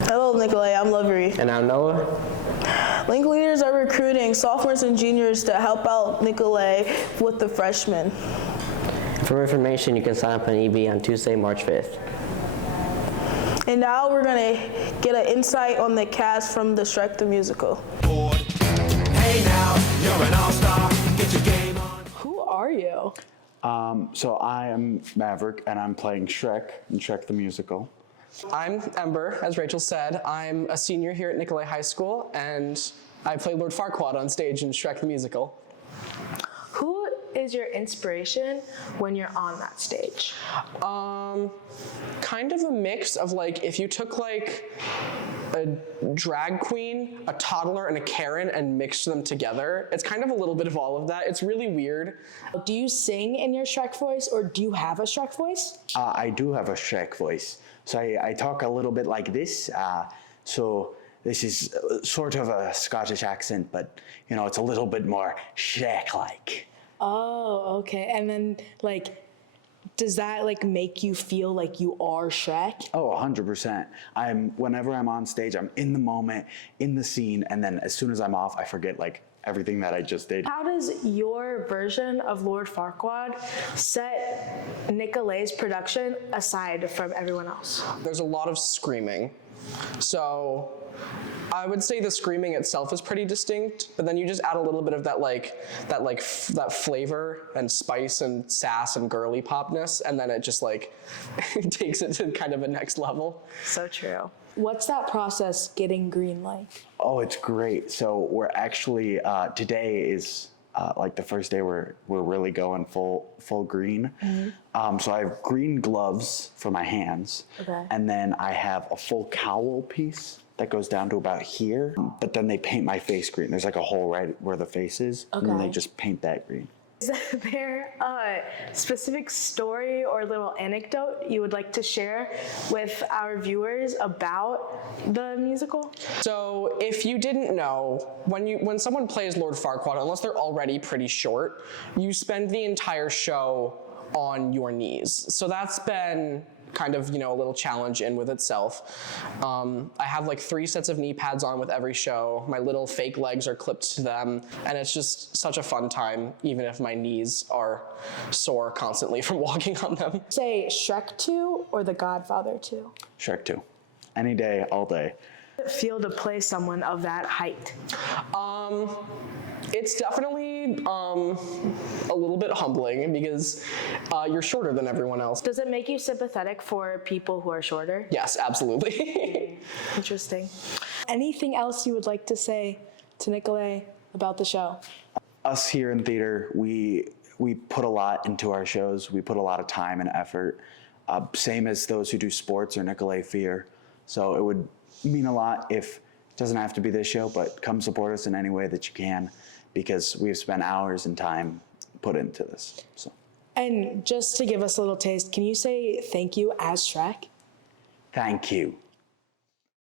Hello, Nicolay. I'm Lovery. And I'm Noah. Link leaders are recruiting sophomores and juniors to help out Nicolay with the freshmen. For more information, you can sign up on EB on Tuesday, March 5th. And now we're gonna get an insight on the cast from the Shrek the Musical. Hey now, you're an all-star. Get your game on. Who are you? So I am Maverick, and I'm playing Shrek in Shrek the Musical. I'm Ember, as Rachel said. I'm a senior here at Nicolay High School, and I play Lord Farquaad on stage in Shrek the Musical. Who is your inspiration when you're on that stage? Kind of a mix of like, if you took like a drag queen, a toddler, and a Karen and mixed them together, it's kind of a little bit of all of that. It's really weird. Do you sing in your Shrek voice, or do you have a Shrek voice? I do have a Shrek voice. So I talk a little bit like this. So this is sort of a Scottish accent, but you know, it's a little bit more Shrek-like. Oh, okay. And then like, does that like make you feel like you are Shrek? Oh, 100%. Whenever I'm on stage, I'm in the moment, in the scene, and then as soon as I'm off, I forget like everything that I just did. How does your version of Lord Farquaad set Nicolay's production aside from everyone else? There's a lot of screaming. So I would say the screaming itself is pretty distinct, but then you just add a little bit of that flavor and spice and sass and girly popness, and then it just like takes it to kind of a next level. So true. What's that process getting green like? Oh, it's great. So we're actually, today is like the first day we're really going full green. Mm-hmm. So I have green gloves for my hands. Okay. And then I have a full cowl piece that goes down to about here. But then they paint my face green. There's like a hole right where the face is. Okay. And then they just paint that green. Is there a specific story or little anecdote you would like to share with our viewers about the musical? So if you didn't know, when someone plays Lord Farquaad, unless they're already pretty short, you spend the entire show on your knees. So that's been kind of, a little challenge in with itself. I have like 3 sets of knee pads on with every show. My little fake legs are clipped to them, and it's just such a fun time, even if my knees are sore constantly from walking on them. Say Shrek 2 or The Godfather 2? Shrek 2. Any day, all day. How does it feel to play someone of that height? It's definitely a little bit humbling because you're shorter than everyone else. Does it make you sympathetic for people who are shorter? Yes, absolutely. Interesting. Anything else you would like to say to Nicolay about the show? Us here in theater, we put a lot into our shows. We put a lot of time and effort, same as those who do sports or Nicolay Fear. So it would mean a lot if it doesn't have to be this show, but come support us in any way that you can, because we've spent hours and time put into this. So. And just to give us a little taste, can you say thank you as Shrek? Thank you.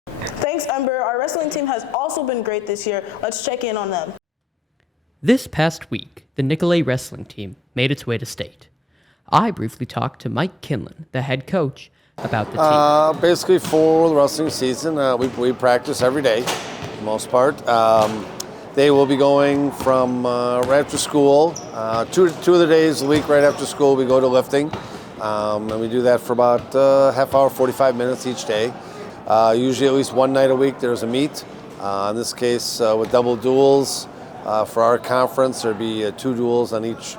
Thanks, Ember. Our wrestling team has also been great this year. Let's check in on them. This past week, the Nicolay wrestling team made its way to state. I briefly talked to Mike Kinlan, the head coach, about the team. Basically, for the wrestling season, we practice every day, for the most part. They will be going from right after school, two of the days a week right after school we go to lifting. And we do that for about half hour, 45 minutes each day. Usually at least one night a week there's a meet. In this case with double duels for our conference, there'd be 2 duels on each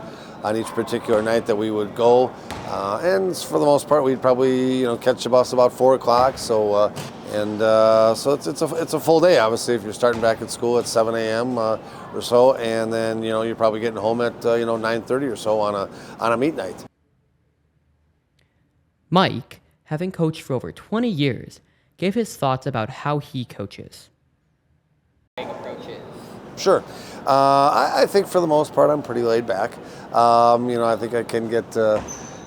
particular night that we would go. And for the most part we'd probably catch the bus about 4 o'clock. So it's a full day, obviously, if you're starting back at school at 7 a.m. Or so, and then you're probably getting home at 9:30 or so on a meet night. Mike, having coached for over 20 years, gave his thoughts about how he coaches. Sure. I think for the most part I'm pretty laid back. I think I can get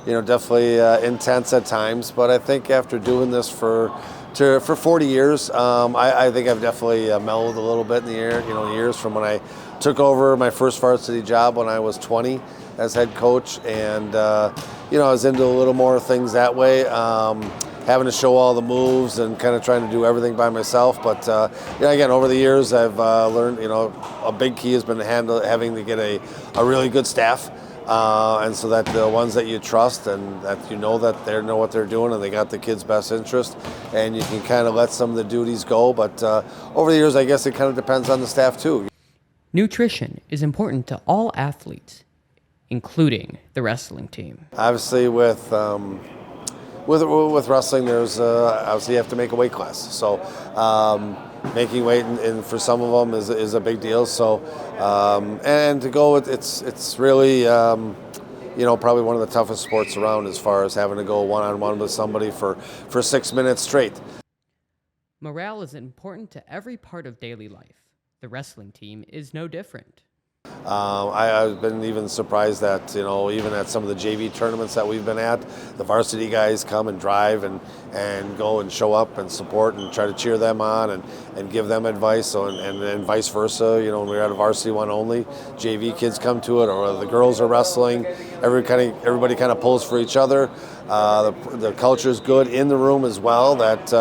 definitely intense at times, but I think after doing this for 40 years, I think I've definitely mellowed a little bit in the years from when I took over my first varsity job when I was 20 as head coach, and I was into a little more things that way. having to show all the moves and kind of trying to do everything by myself. But again, over the years, I've learned, a big key has been having to get a really good staff. And so that the ones that you trust and that that they know what they're doing and they got the kids' best interest, and you can kind of let some of the duties go. But over the years, I guess it kind of depends on the staff too. Nutrition is important to all athletes, including the wrestling team. Obviously, with wrestling, there's obviously you have to make a weight class. So making weight and for some of them is a big deal. So and to go, it's really probably one of the toughest sports around as far as having to go one-on-one with somebody for 6 minutes straight. Morale is important to every part of daily life. The wrestling team is no different. I've been even surprised that, even at some of the JV tournaments that we've been at, the varsity guys come and drive and go and show up and support and try to cheer them on and give them advice. So, and vice versa, when we're at a varsity one only, JV kids come to it, or the girls are wrestling. Everybody kind of pulls for each other. The culture is good in the room as well, that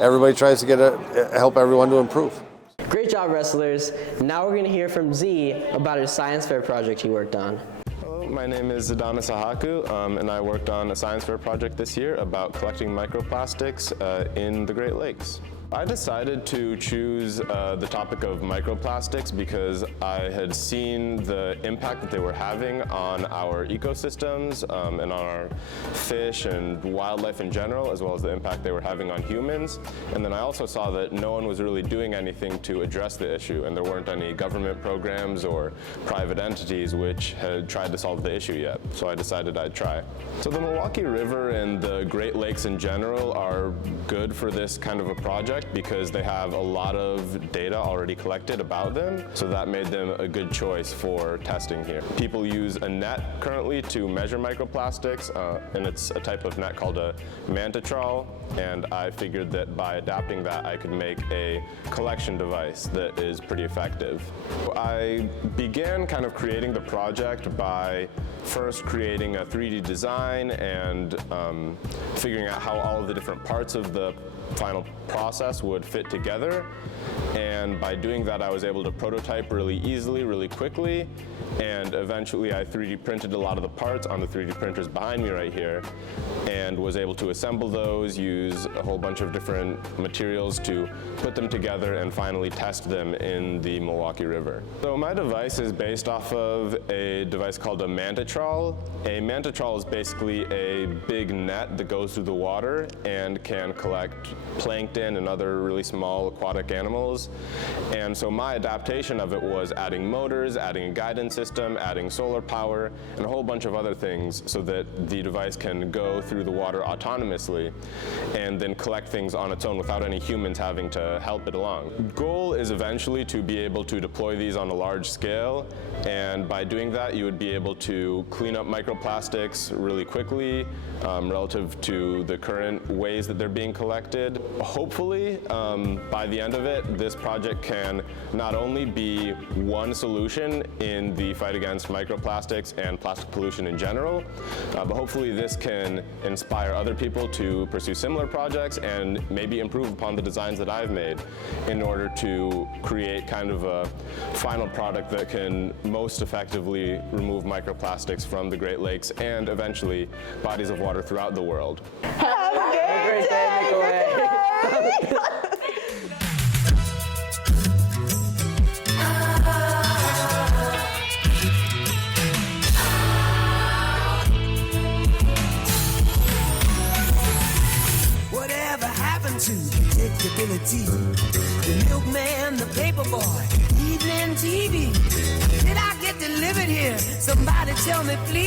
everybody tries to help everyone to improve. Great job, wrestlers. Now we're going to hear from Z about his science fair project he worked on. Hello, my name is Adonis Ahaku, and I worked on a science fair project this year about collecting microplastics in the Great Lakes. I decided to choose the topic of microplastics because I had seen the impact that they were having on our ecosystems and on our fish and wildlife in general, as well as the impact they were having on humans. And then I also saw that no one was really doing anything to address the issue, and there weren't any government programs or private entities which had tried to solve the issue yet. So I decided I'd try. So the Milwaukee River and the Great Lakes in general are good for this kind of a project because they have a lot of data already collected about them, so that made them a good choice for testing here. People use a net currently to measure microplastics, and it's a type of net called a Mantitrol, and I figured that by adapting that I could make a collection device that is pretty effective. I began kind of creating the project by first creating a 3D design and figuring out how all of the different parts of the final process would fit together, and by doing that I was able to prototype really easily, really quickly, and eventually I 3D printed a lot of the parts on the 3D printers behind me right here and was able to assemble those, use a whole bunch of different materials to put them together and finally test them in the Milwaukee River. So my device is based off of a device called a Mantitrol. A Mantitrol is basically a big net that goes through the water and can collect plankton and other really small aquatic animals. And so my adaptation of it was adding motors, adding a guidance system, adding solar power, and a whole bunch of other things so that the device can go through the water autonomously and then collect things on its own without any humans having to help it along. The goal is eventually to be able to deploy these on a large scale, and by doing that you would be able to clean up microplastics really quickly relative to the current ways that they're being collected. Hopefully, by the end of it, this project can not only be one solution in the fight against microplastics and plastic pollution in general, but hopefully this can inspire other people to pursue similar projects and maybe improve upon the designs that I've made in order to create kind of a final product that can most effectively remove microplastics from the Great Lakes and eventually bodies of water throughout the world. Have a great day, Nicolay. Whatever happened to predictability? The milkman, the paper boy, evening TV. Did I get delivered here? Somebody tell me, please.